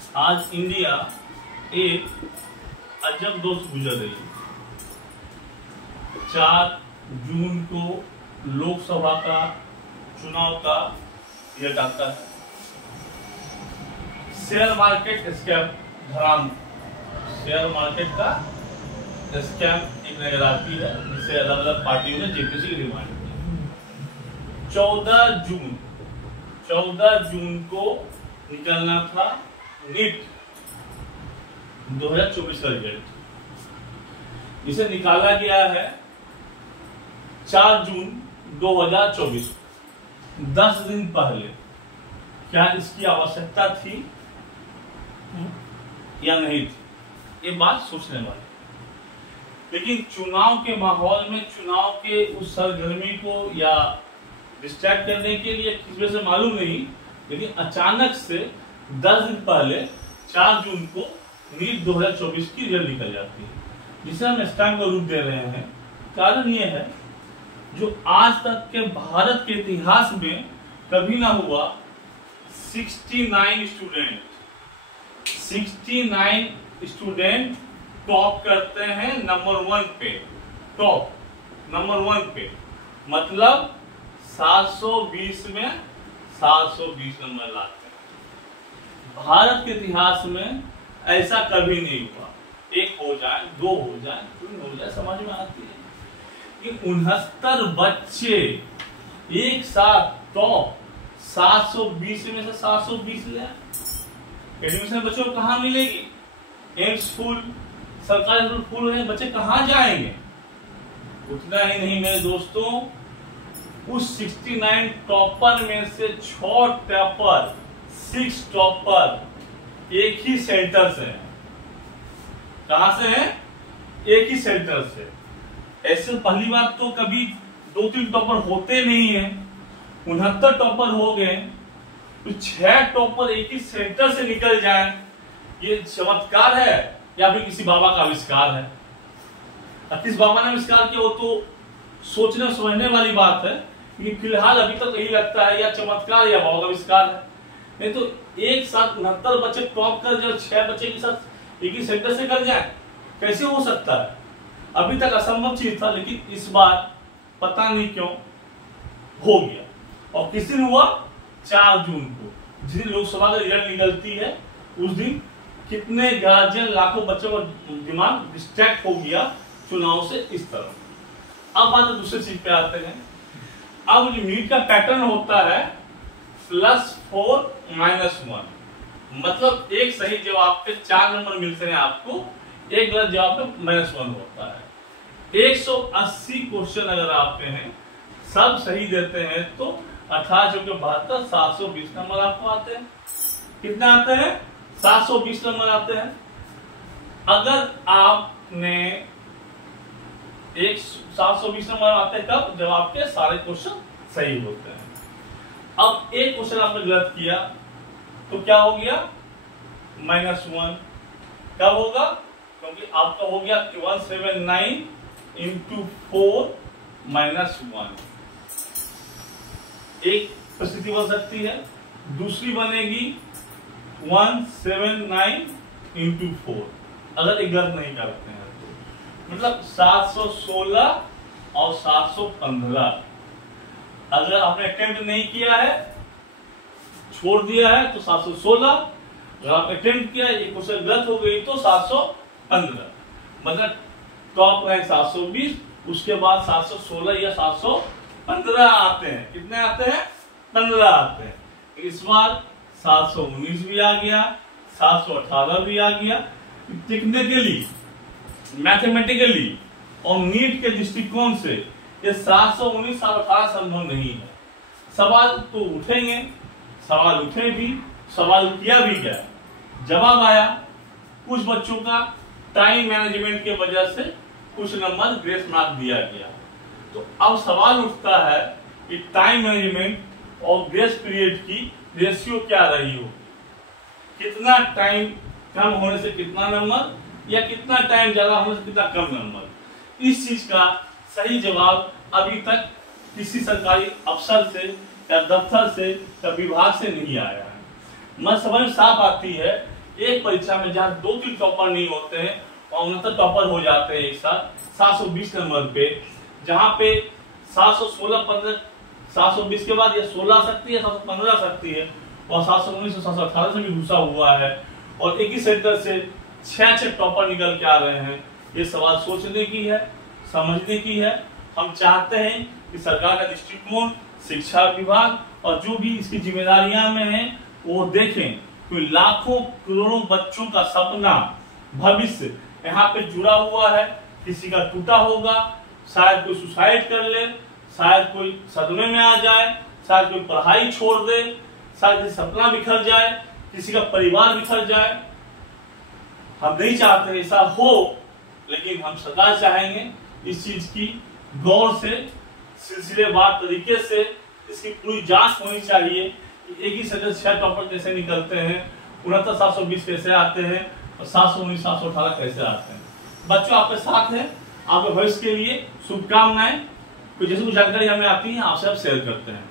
आज इंडिया एक अजब दौर से गुजर रही है। 4 जून को लोकसभा का चुनाव का यह डाटा है। शेयर मार्केट स्कैम धराम, शेयर मार्केट का स्कैम एक नजर आती है, जिसे अलग अलग पार्टियों ने जेपीसी की डिमांड की। 14 जून को निकलना था नीट 2024 का रिजल्ट। इसे निकाला गया है 4 जून 2024, 10 दिन पहले। क्या इसकी आवश्यकता थी या नहीं थी, ये बात सोचने वाली। लेकिन चुनाव के माहौल में, चुनाव के उस सरगर्मी को या डिस्ट्रैक्ट करने के लिए किस वजह से मालूम नहीं, लेकिन अचानक से 10 दिन पहले 4 जून को नीट 2024 की रिजल्ट निकल जाती है, जिसे हम स्कैम का रूप दे रहे हैं। कारण यह है, जो आज तक के भारत के इतिहास में कभी ना हुआ। 69 स्टूडेंट टॉप करते हैं नंबर 1 पे, टॉप नंबर 1 पे, मतलब 720 में 720 नंबर लाते हैं। भारत के इतिहास में ऐसा कभी नहीं हुआ। 1 हो जाए, 2 हो जाए, 3 हो जाए, समझ में आती है कि 69 बच्चे एक साथ टॉप 720 में से 720 ले। एडमिशन बच्चों को कहाँ मिलेगी? एम्स फुल, सरकारी स्कूल फुल है, बच्चे कहाँ जाएंगे? उतना ही नहीं मेरे दोस्तों, उस 69 टॉपर में से 6 टॉपर एक ही सेंटर से हैं। कहां से हैं? एक ही सेंटर से। ऐसे पहली बात तो कभी 2-3 टॉपर होते नहीं है। 69 टॉपर हो गए, तो 6 टॉपर एक ही सेंटर से निकल जाए, ये चमत्कार है या फिर किसी बाबा का आविष्कार है? अब किस बाबा ने आविष्कार किया वो तो सोचने समझने वाली बात है, लेकिन फिलहाल अभी तक यही लगता है या चमत्कार या बाबा का आविष्कार है। नहीं तो एक साथ 69 बच्चे टॉप कर जाए, 6 बच्चे के साथ एक ही सेंटर से कर जाए, कैसे हो सकता है? अभी तक असंभव चीज था, लेकिन इस बार पता नहीं क्यों हो गया। और किस दिन हुआ? 4 जून को, जिस दिन लोकसभा का रिजल्ट निकलती है, उस दिन कितने गार्जियन, लाखों बच्चों का दिमाग डिस्ट्रैक्ट हो गया चुनाव से इस तरह। अब बात दूसरी चीज पे आते हैं। अब जो नीट का पैटर्न होता है +4 -1, मतलब एक सही जवाब पे 4 नंबर मिलते हैं आपको, एक गलत जवाब पे -1 होता है। 180 क्वेश्चन अगर आपके हैं, सब सही देते हैं तो 1872 720 नंबर आपको आते हैं। कितने आते हैं? 720 नंबर आते हैं। अगर आपने 720 नंबर आते हैं कब? जब आपके सारे क्वेश्चन सही होते हैं। अब एक क्वेश्चन आपने गलत किया तो क्या हो गया? -1। कब होगा? क्योंकि आपका हो गया 179 × 4 -1। एक परिस्थिति बन सकती है। दूसरी बनेगी 179 × 4, अगर एक गलत नहीं करते हैं तो, मतलब 716 और 715। अगर आपने अटेम्प्ट नहीं किया है, छोड़ दिया है, तो 716। अगर आपने अटेम्प्ट किया, एक क्वेश्चन गलत हो गई तो 715, मतलब टॉप रैंक 720, उसके बाद 716 या 715 आते हैं। कितने आते हैं? 15 आते हैं। इस बार 719 भी आ गया, 718 भी आ गया। टेक्निकली, मैथमेटिकली और नीट के दृष्टिकोण से ये 719 718 संभव नहीं है। सवाल तो उठेंगे, सवाल उठे भी, सवाल किया भी गया, जवाब आया। कुछ बच्चों का टाइम मैनेजमेंट के वजह से कुछ नंबर ग्रेस मार्क दिया गया। तो अब सवाल उठता है कि टाइम मैनेजमेंट और ग्रेस पीरियड की रेशियो क्या रही हो? कितना टाइम कम होने से कितना नंबर, या कितना टाइम ज्यादा होने से कितना कम नंबर? इस चीज का सही जवाब अभी तक किसी सरकारी अफसर से या दफ्तर से या विभाग से नहीं आया है। मत समझ साफ आती है एक परीक्षा में जहाँ 2-3 टॉपर नहीं होते हैं और 69 टॉपर हो जाते हैं एक साथ 720 नंबर पे, जहाँ पे 720 के बाद ये 16 आ सकती है, 715 आ सकती है और 719 और 718 से भी घुसा हुआ है और एक ही सेंटर से 6 टॉपर निकल के आ रहे हैं। ये सवाल सोचने की है, समझने की है। हम चाहते हैं कि सरकार का दृष्टिकोण, शिक्षा विभाग और जो भी इसकी जिम्मेदारियां में है वो देखें कि लाखों करोड़ों बच्चों का सपना, भविष्य यहाँ पे जुड़ा हुआ है। किसी का टूटा होगा, शायद कोई सुसाइड कर ले, शायद कोई सदमे में आ जाए, शायद कोई पढ़ाई छोड़ दे, शायद किसी सपना बिखर जाए, किसी का परिवार बिखर जाए। हम नहीं चाहते ऐसा हो, लेकिन हम सरकार चाहेंगे इस चीज की गौर से, सिलसिलेवार तरीके से इसकी पूरी जांच होनी चाहिए कि एक ही सदस्य 6 टॉपर कैसे निकलते हैं, 69-720 कैसे आते हैं और 719-718 कैसे आते हैं। बच्चों आपके साथ है, आपके भविष्य के लिए शुभकामनाएं। कोई जैसे कुछ जानकारी हमें आती है आपसे आप शेयर करते हैं।